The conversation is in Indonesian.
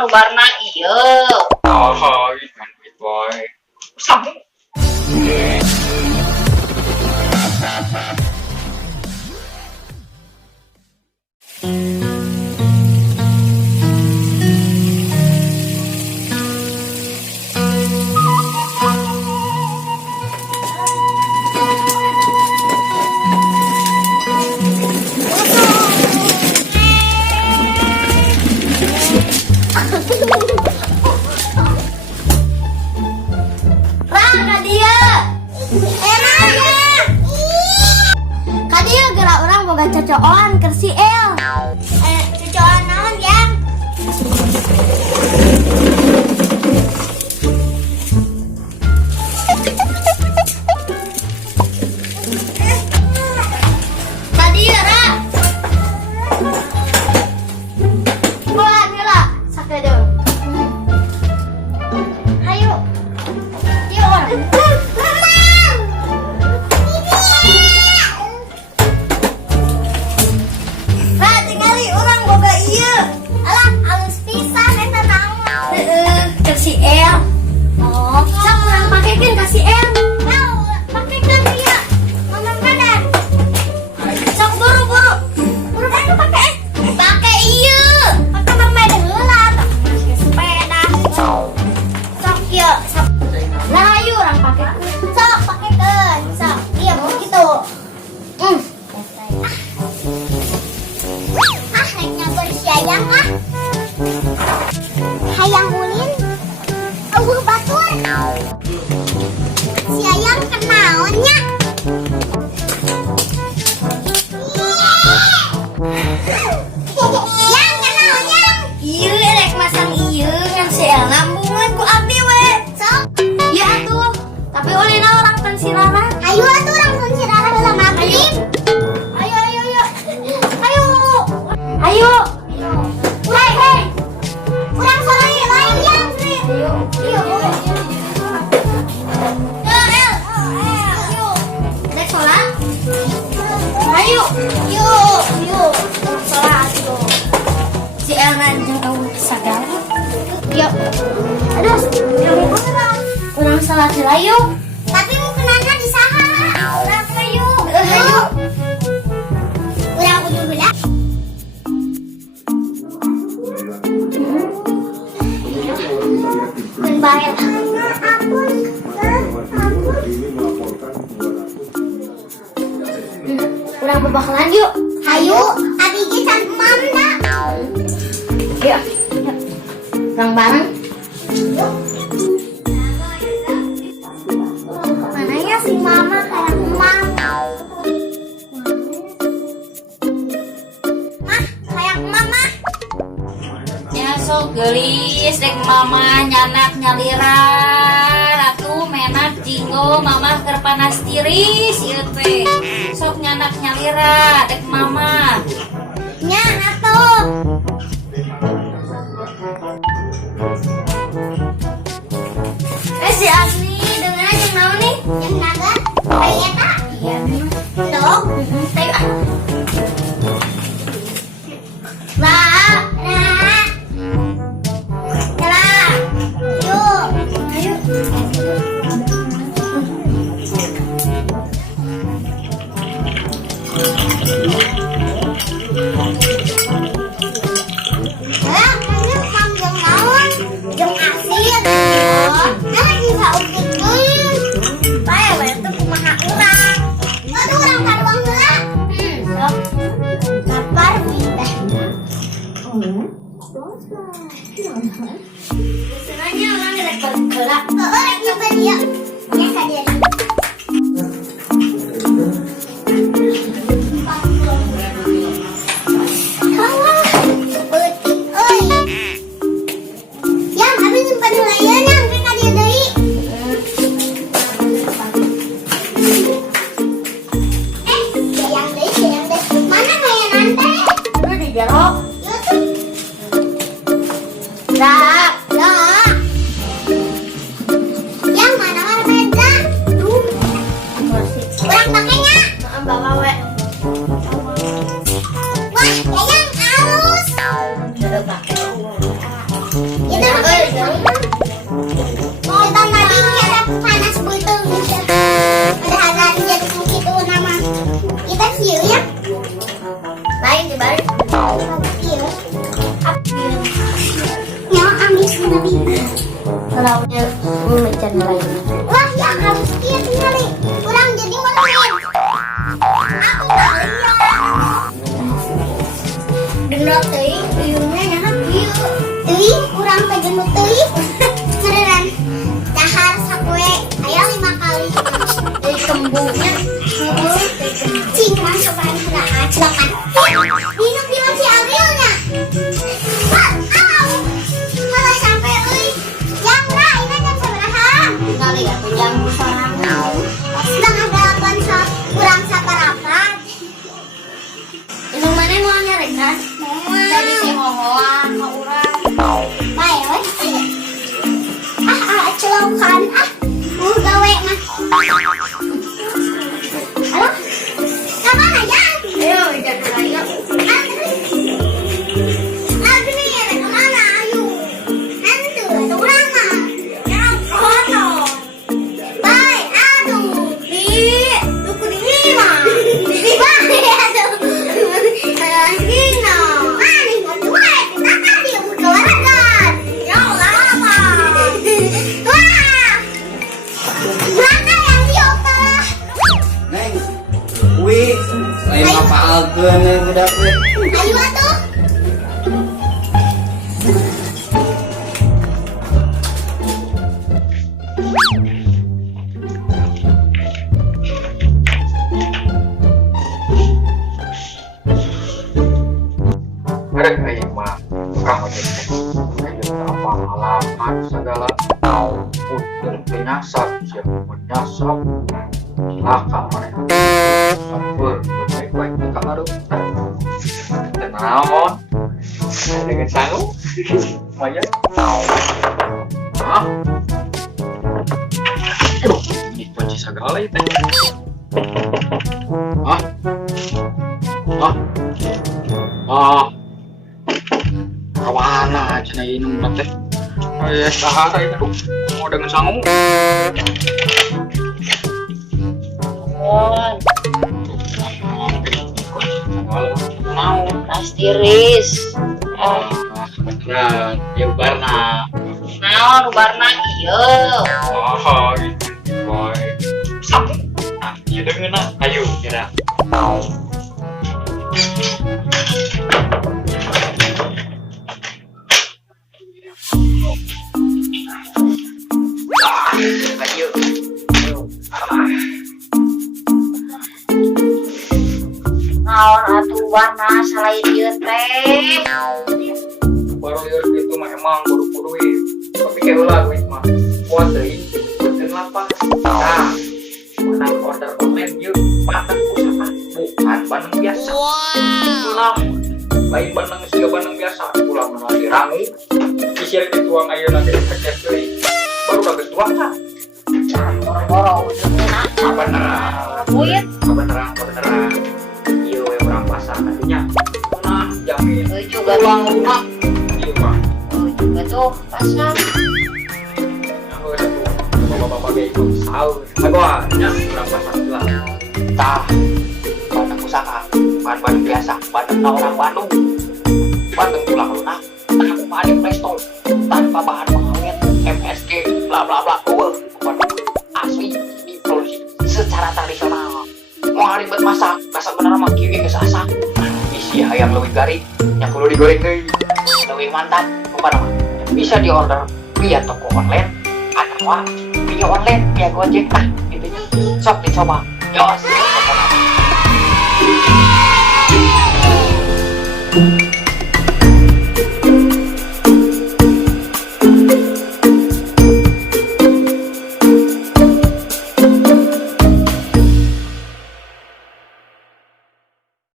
nu barna ieu. Oh, ikan boy. Sabu. Cocokan kersi el. Cocokan naon yang? Tadi ya, Ra. Buat nila, sakit dong. Ayo. Yuk orang. Kasih el. Oh, sok kurang pakai kan kasih el. Pakai kan dia. Mana badan. Sok buru-buru. Buru-buru pakai. Pakai iya. Pakai mama heula pakai sepeda. Sok ieu. Nah, ayo orang pakai. Sok pakekeun. Sok. Iya begitu. Hanya bersiayang ah. Hayang ulin. Batur. Si ayam kenaonnya. Yang kenaonnya. Ieu rek masang ieu ngan si ngambungan ku abdi we. Sok. Ya atuh. Tapi ulina orang kan si Rara. Ayo atuh orang kan si Rara heula magrib. Ayo. Ayo. Hei. Urang sorry lain yang sih. Iya. Ayo, yuk, sholat yuk. Si Elna jeung eueuh sadar. Yuk. Aduh, urang sholat heula yuk. Tapi mukeunana di saha? Urang teh yuk. Ayo. Urang kudu heula. Ben bae. Urang bebakalan yuk. Hayu, abi ge can mamna. Yuk. Bareng-bareng. Yuk. Mana ya si mama kayak emang? Mah, kayak mama. Ya sok geulis dek mama nyanak nyaliran. Atuh menak jinggo mama keur panas tiris ieu teh. Sok nyanak nyalira dek mama. Nya atuh. Si Asmi dengan yang naon nih? Yang naga? Aya ta? Iya. Dong. Ayo. Senangnya orang direk gelap. Coba dia. Biasa dia. Wah, yang halus. Mau tanah dingin panas betul. Padahal jadi begitu nama kita hiu ya. Lain di balik. Hiu. Yang amis nabi. Kalau dia mencari lagi. Wah ya harus dia tinggali. Kurang jadi meluit. Aku tahu ya. Gendut teuing, hiunya nyahan hiu. Teuing kurang teh gendut teuing. Beneran. Dahar sakwe aya 5 kali. Dari kembungnya. Cing masuk kan kena acelakan. Minum bilang si Arielnya. Wah, au. Malah sampai euy. Yang lain aja sabaraha. Kali ya jam sorangan. Setengah 8 kurang sabarapat. Minum mana mau nyari kan? Dari si hohoan ke urang. Bae we. Celokan gawe mah. Halo? Kemana ya? Ayo, jadi ayo. Adri, kemana? Ayo. Nanti, urang mah. Ya, foto. Bye, aduh. Duku di mah. Bye, aduh. Gino. Mani, mau duwe. Kita dia udah waragan. Ya, lama. Wah. Belakang yang diopah. Neng, wih, lain apa agen yang udah wih. Ayo atuh. Ada kayak mah kamu jadi apa halaman segala untung penyasar siapa menyasar silahkan mereka baik-baik di kamar tenang dengan sanggup lumayan hah ini kunci segala itu kawana aja na inum nate ay sahara itu mau dengan sanggup mau tas tiris. beneran ya barna Naon ubarna ieu. gitu boy nah iya dengan ayo kira ayo Naon atuh warna selain ieu teh. baru lihat itu mah emang buru-buru tapi kayak ulah wih mah kuat deh dan lapar nah menang order online yuk makan pusaka bukan bandeng biasa ulah lain bandeng sih bandeng biasa ulah menang dirangi kisir dituang ayo nanti dikecek deh baru udah ketuang kan Boro-boro ujungna beneran buit. beneran iyo yang orang pasang nantinya nah jamin Euy juga pulang rumah iya mah juga tuh pasang. bapak-bapak kayak ikut sahur agonya kurang pasang lah tah bandeng pusaka bahan biasa bandeng orang Bandung tulang lunak aku paling pistol tanpa bahan pengawet MSG bla bla bla bandeng asli diproduksi secara tradisional mau ribet masak masak bener mah kiwi kesasak isi ayam lebih garing yang perlu digoreng deh lebih mantap bukan mah bisa diorder via toko online atau via online via Gojek intinya sok dicoba yos